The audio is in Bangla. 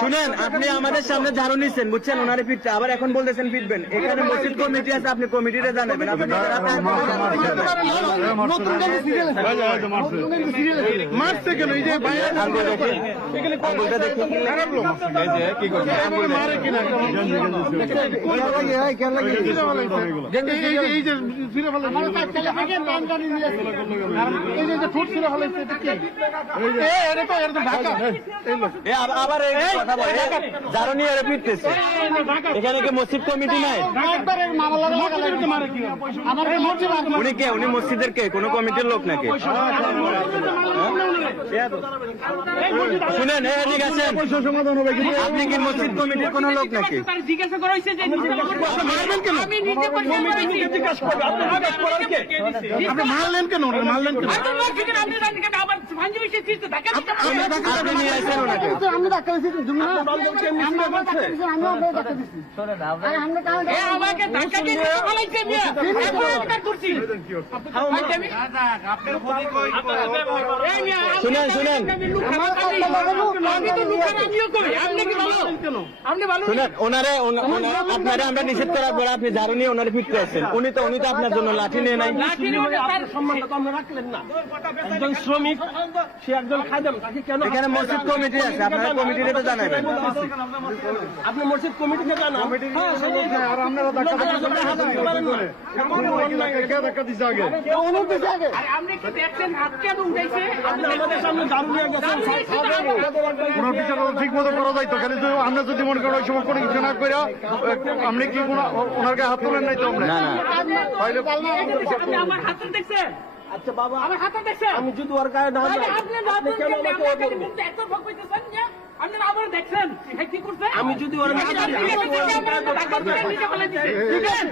শুনেন, আপনি আমাদের সামনে ঝাড়ু নিচ্ছেন, বুঝছেন, ওনারে পিটতে, আবার এখন বলতেছেন পিটবেন। এখানে মসজিদ কমিটি আছে, আপনি কমিটিতে জানাবেন। মারছে কেন? এই যে আঙ্গুলটা দেখে মারে কিনা এই যে ফিরে ফেলে এই যে ঠোঁট ফিরে ফেলেছে আবার ঝাড়ু নিয়ে পিটতেছে। এখানে কি মসজিদ কমিটি নাই? উনি কে? উনি মসজিদের কে? কোন কমিটির লোক নাকি? শুনেন, ঠিক আছে, আপনি কি মসজিদ কমিটির কোন লোক নাকি? জিজ্ঞাসা করা হয়েছে যে আপনি মারলেন কেন? মারলেন কেন? আপনি নিয়ে আসেন ওনাকে। আমি ধাক্কা দিচ্ছি আমাকে ধাক্কা দিয়ে ফেলাইছে মিয়া, শুনেন শুনেন শুনেন, ওনারে আপনারা আমরা নিষেধ করার পরে আপনি ঝাড়ু নিয়ে ওনারে ফিরতে আসছেন। উনি তো আপনার জন্য লাঠি নিয়ে নাই। সম্মানটা তো আমরা রাখলেন না। একজন শ্রমিক, সে একজন খাদেম, তাকে কেন? এখানে মসজিদ কমিটি আছে, আপনারা কমিটিতে তো জানাবেন। আপনি মসজিদ কমিটিকে জানান। আর আপনারা ধাক্কা দিচ্ছে আগে আপনি কি দেখছেন হাত কেন উঠাইছে? আপনি আমাদের সামনে ঝাড়ু নিয়ে গেছেন। ওনার বিচারটা ঠিক মতো করা যায় তো। খালি আমরা যদি মনে করেন ওই সময় কোনো কিছু না করে আপনি কি ওনার গায়ে হাত তোলেন নাই তো? আমরা আপনি আমার হাতটা দেখছেন? আচ্ছা বাবা, আমার হাতটা দেখছেন? আমি যদি ওর গায়ে না যাই, আপনি কেন আমাকে এ করবেন? এত ভোগ পাইতেছেন না? আপনি আবার দেখছেন কি করছে? আমি যদি ওর না যাই, ঠিক আছে,